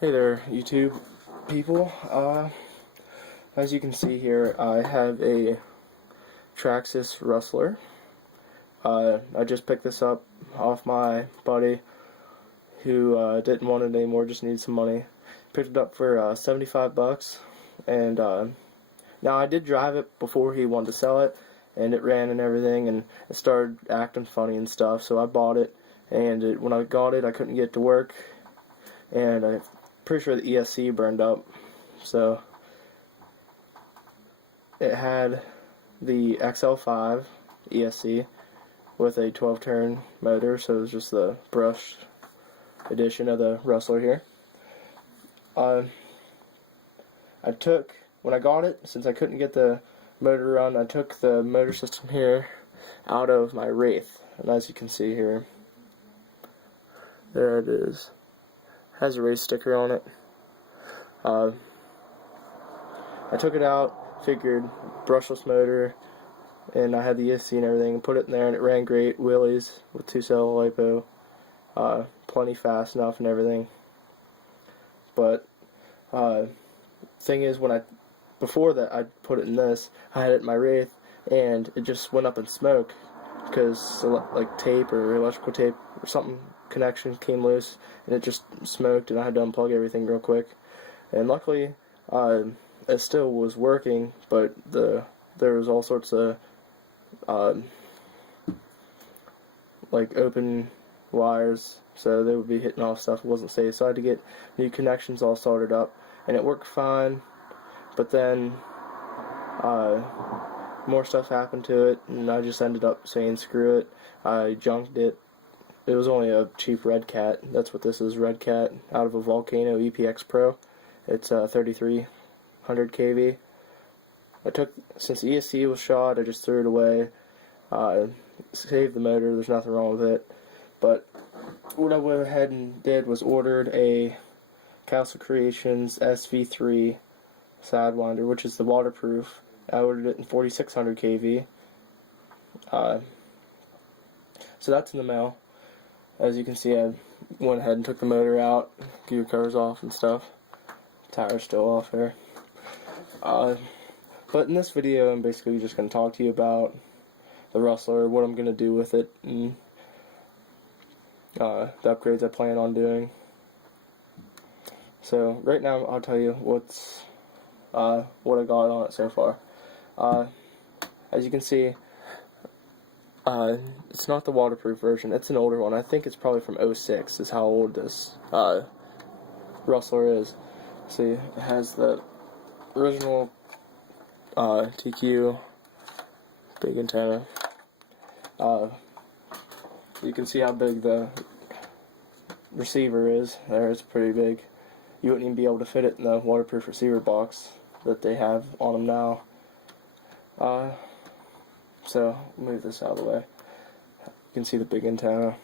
Hey there, YouTube people. As you can see here, I have a Traxxas Rustler. I just picked this up off my buddy who didn't want it anymore, just needed some money. Picked it up for 75 bucks, and now I did drive it before he wanted to sell it, and it ran and everything, and it started acting funny and stuff, so I bought it, and when I got it, I couldn't get it to work, and I'm pretty sure the ESC burned up, so it had the XL5 ESC with a 12-turn motor, so it was just the brushed edition of the Rustler here. When I got it, since I couldn't get the motor to run, I took the motor system here out of my Wraith, and as you can see here, there it is. Has a Wraith sticker on it. I took it out, figured brushless motor, and I had the ESC and everything, and put it in there, and it ran great, wheelies with 2-cell LiPo, plenty fast enough and everything. But thing is, before that I put it in this, I had it in my Wraith, and it just went up in smoke because like tape or electrical tape or something connection came loose, and it just smoked, and I had to unplug everything real quick. And luckily, it still was working, but there was all sorts of like open wires, so they would be hitting off stuff. It wasn't safe, so I had to get new connections all soldered up, and it worked fine. But then more stuff happened to it, and I just ended up saying screw it. I junked it. It was only a cheap Red Cat. That's what this is, Red Cat, out of a Volcano EPX Pro. It's 3300 kV. Since the ESC was shot, I just threw it away. Saved the motor, there's nothing wrong with it. But what I went ahead and did was ordered a Castle Creations SV3 Sidewinder, which is the waterproof. I ordered it in 4600 kV. So that's in the mail. As you can see, I went ahead and took the motor out, gear covers off and stuff. Tire's still off there. But in this video, I'm basically just going to talk to you about the Rustler, what I'm going to do with it, and the upgrades I plan on doing. So right now, I'll tell you what I got on it so far. As you can see, it's not the waterproof version. It's an older one. I think it's probably from '06 is how old this Rustler is. See, it has the original TQ big antenna. You can see how big the receiver is. There, it's pretty big. You wouldn't even be able to fit it in the waterproof receiver box that they have on them now. So, move this out of the way. You can see the big antenna.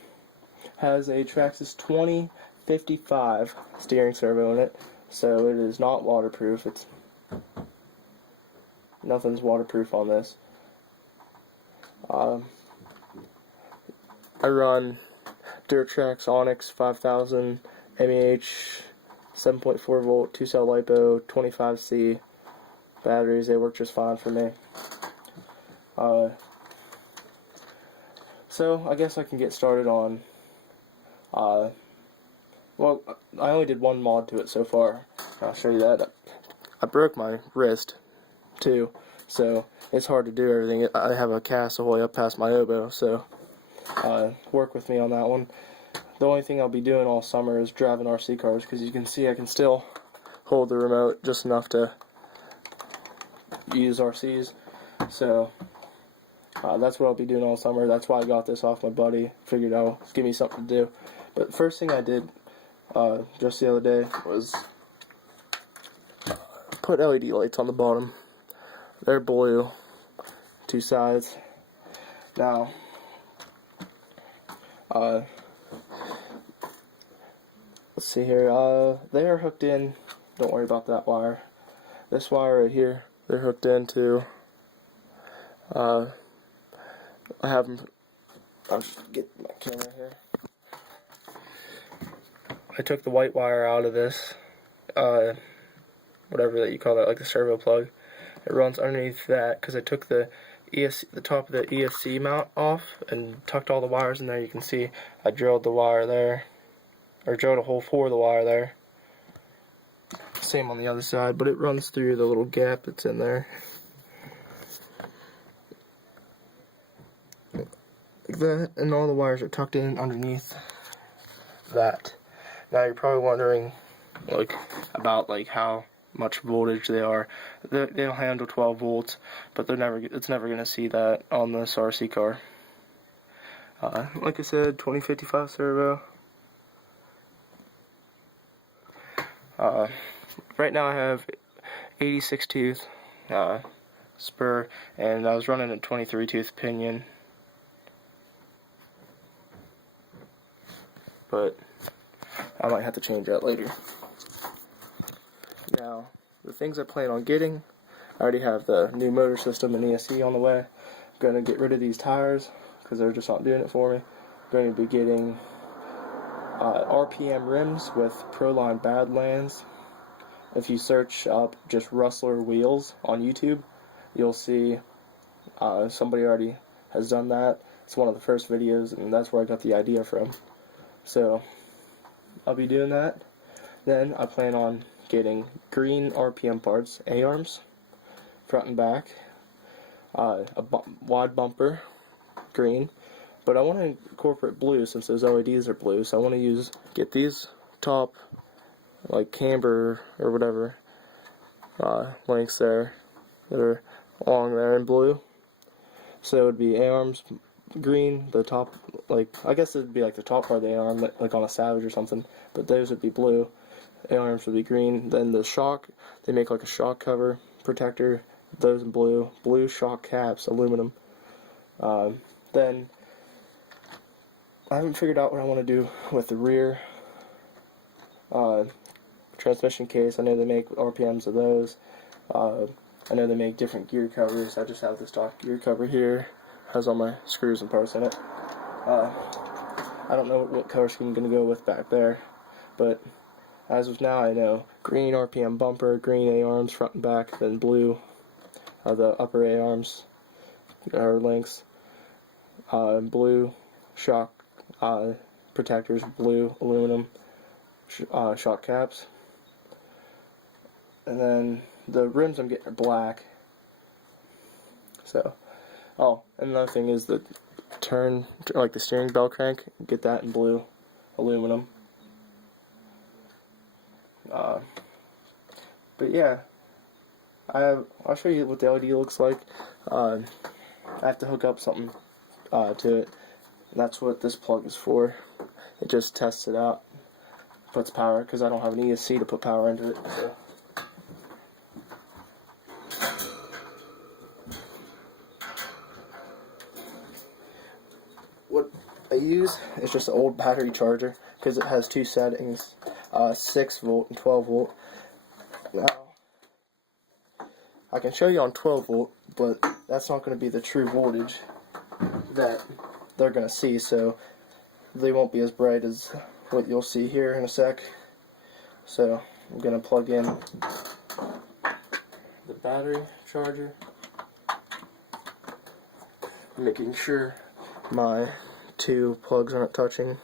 Has a Traxxas 2055 steering servo in it, so it is not waterproof. Nothing's waterproof on this. I run Durtrax Onyx 5000 mAh 7.4 volt 2-cell LiPo 25C batteries. They work just fine for me. So I guess I can get started on well, I only did one mod to it so far. I'll show you that. I broke my wrist too, so it's hard to do everything. I have a cast all the way up past my elbow, so work with me on that one. The only thing I'll be doing all summer is driving RC cars, because you can see I can still hold the remote just enough to use RCs. So that's what I'll be doing all summer. That's why I got this off my buddy. Figured I'll give me something to do. But first thing I did just the other day was put LED lights on the bottom. They're blue, 2 sides. Now, let's see here. They are hooked in. Don't worry about that wire. This wire right here, they're hooked into. I have them. I'll just get my camera here. I took the white wire out of this whatever that you call that, like the servo plug. It runs underneath that because I took the top of the ESC mount off and tucked all the wires in there. You can see I drilled the wire there, or drilled a hole for the wire there. Same on the other side, but it runs through the little gap that's in there. Like that, and all the wires are tucked in underneath that. Now you're probably wondering, about how much voltage they are. They'll handle 12 volts, but it's never going to see that on this RC car. Like I said, 2055 servo. Right now I have 86 tooth spur, and I was running a 23 tooth pinion. But I might have to change that later. Now, the things I plan on getting, I already have the new motor system and ESC on the way. I'm going to get rid of these tires because they're just not doing it for me. I'm going to be getting RPM rims with Proline Badlands. If you search up just Rustler wheels on YouTube, you'll see somebody already has done that. It's one of the first videos, and that's where I got the idea from. So I'll be doing that. Then I plan on getting green RPM parts, A-arms, front and back, a wide bumper, green, but I want to incorporate blue since those LEDs are blue, so I want to get these top, camber or whatever, lengths there, that are along there in blue. So it would be A-arms, green, the top, I guess it would be the top part of the A-arm, like on a Savage or something, but those would be blue. A-arms would be green. Then the shock, they make a shock cover protector, those in blue. Blue shock caps, aluminum. Then I haven't figured out what I want to do with the rear transmission case. I know they make RPMs of those. I know they make different gear covers. I just have the stock gear cover here. Has all my screws and parts in it. I don't know what color scheme I'm going to go with back there, but as of now I know green RPM bumper, green A-arms front and back, then blue the upper A-arms or lengths, blue shock protectors, blue aluminum shock caps, and then the rims I'm getting are black. So, and another thing is the the steering bell crank, get that in blue aluminum. But yeah, I'll show you what the LED looks like. I have to hook up something to it, and that's what this plug is for. It just tests it out, puts power, because I don't have an ESC to put power into it. So. What I use is just an old battery charger, because it has two settings, 6 volt and 12 volt. Now, I can show you on 12 volt, but that's not going to be the true voltage that they're going to see, so they won't be as bright as what you'll see here in a sec. So I'm going to plug in the battery charger, making sure my two plugs aren't touching.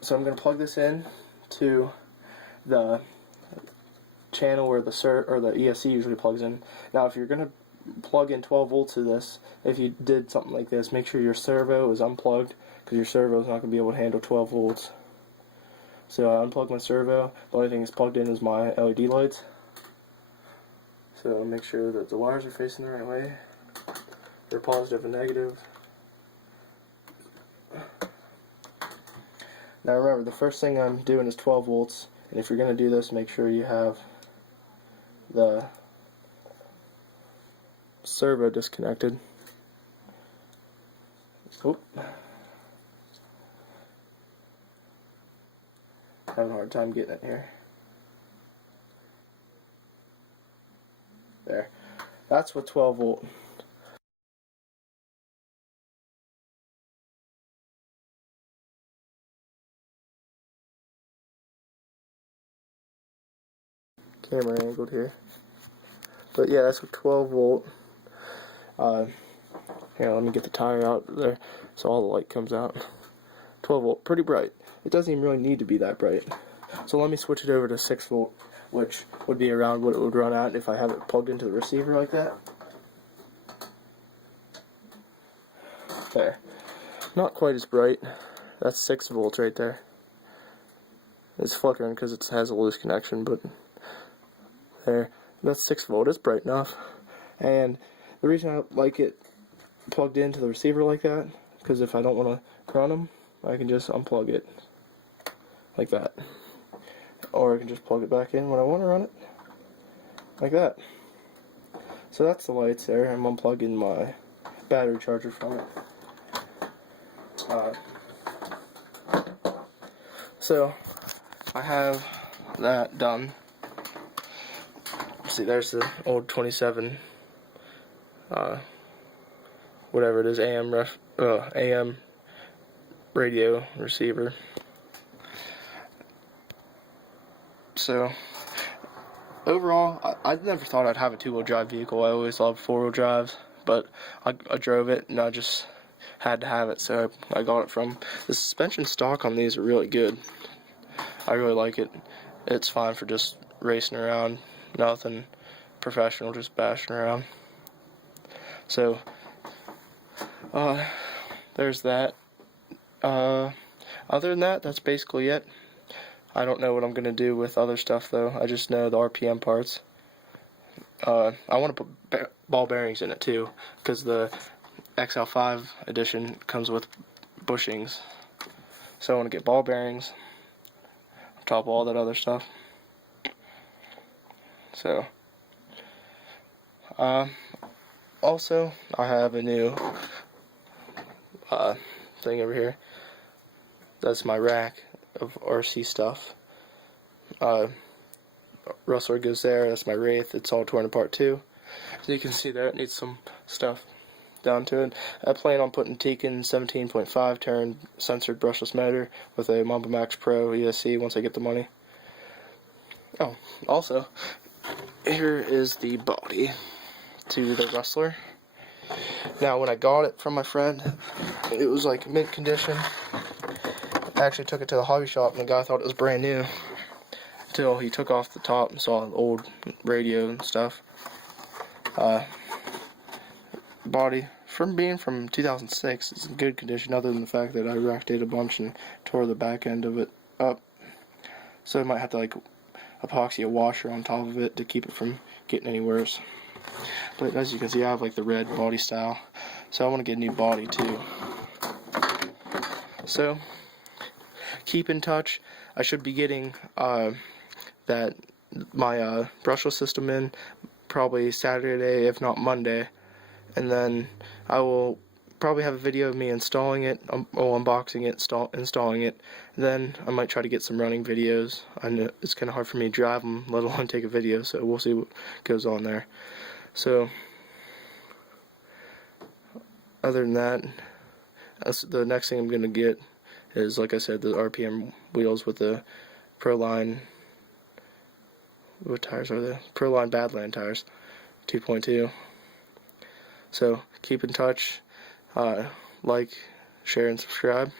So I'm going to plug this in to the channel where the ESC usually plugs in. Now, if you're going to plug in 12 volts to this, if you did something like this, make sure your servo is unplugged, because your servo is not going to be able to handle 12 volts. So I unplugged my servo. The only thing that's plugged in is my LED lights. So make sure that the wires are facing the right way. They're positive and negative. Now remember, the first thing I'm doing is 12 volts, and if you're going to do this, make sure you have the servo disconnected. Oop. Having a hard time getting it here. There. That's with 12 volt. camera angled here. But yeah, that's a 12 volt. Here, let me get the tire out there so all the light comes out. 12 volt, pretty bright. It doesn't even really need to be that bright. So let me switch it over to 6 volt, which would be around what it would run at if I have it plugged into the receiver like that. There. Not quite as bright. That's 6 volts right there. It's flickering because it has a loose connection, but there. That's 6 volt. It's bright enough. And the reason I like it plugged into the receiver like that, because if I don't want to run them, I can just unplug it like that. Or I can just plug it back in when I want to run it, like that. So that's the lights there. I'm unplugging my battery charger from it. So I have that done. See, there's the old 27 whatever it is, AM radio receiver. So overall, I never thought I'd have a 2-wheel drive vehicle. I always loved 4-wheel drives, but I drove it and I just had to have it, so I got it from. The suspension stock on these are really good. I really like it. It's fine for just racing around, nothing professional, just bashing around. So there's that. Other than that, that's basically it. I don't know what I'm gonna do with other stuff though. I just know the RPM parts. I want to put ball bearings in it too, because the XL5 edition comes with bushings. So I want to get ball bearings on top of all that other stuff. So also I have a new thing over here. That's my rack of RC stuff. Rustler goes there. That's my Wraith. It's all torn apart too. So you can see there it needs some stuff down to it. I plan on putting Tekin 17.5 turn censored brushless motor with a Mamba Max Pro ESC once I get the money. Oh, also, here is the body to the Rustler. Now, when I got it from my friend, it was like mint condition. I actually took it to the hobby shop and the guy thought it was brand new until he took off the top and saw the old radio and stuff. Body, from being from 2006, it's in good condition other than the fact that I racked it a bunch and tore the back end of it up. So I might have to like epoxy a washer on top of it to keep it from getting any worse. But as you can see, I have like the red body style, so I want to get a new body too. So keep in touch. I should be getting my brushless system in probably Saturday, if not Monday, and then I will probably have a video of me installing it, or unboxing it, installing it. Then I might try to get some running videos. I know it's kind of hard for me to drive them, let alone take a video, so we'll see what goes on there. So other than that, the next thing I'm going to get is, like I said, the RPM wheels with the Proline. What tires are they? Proline Badland tires, 2.2. So keep in touch, like, share, and subscribe.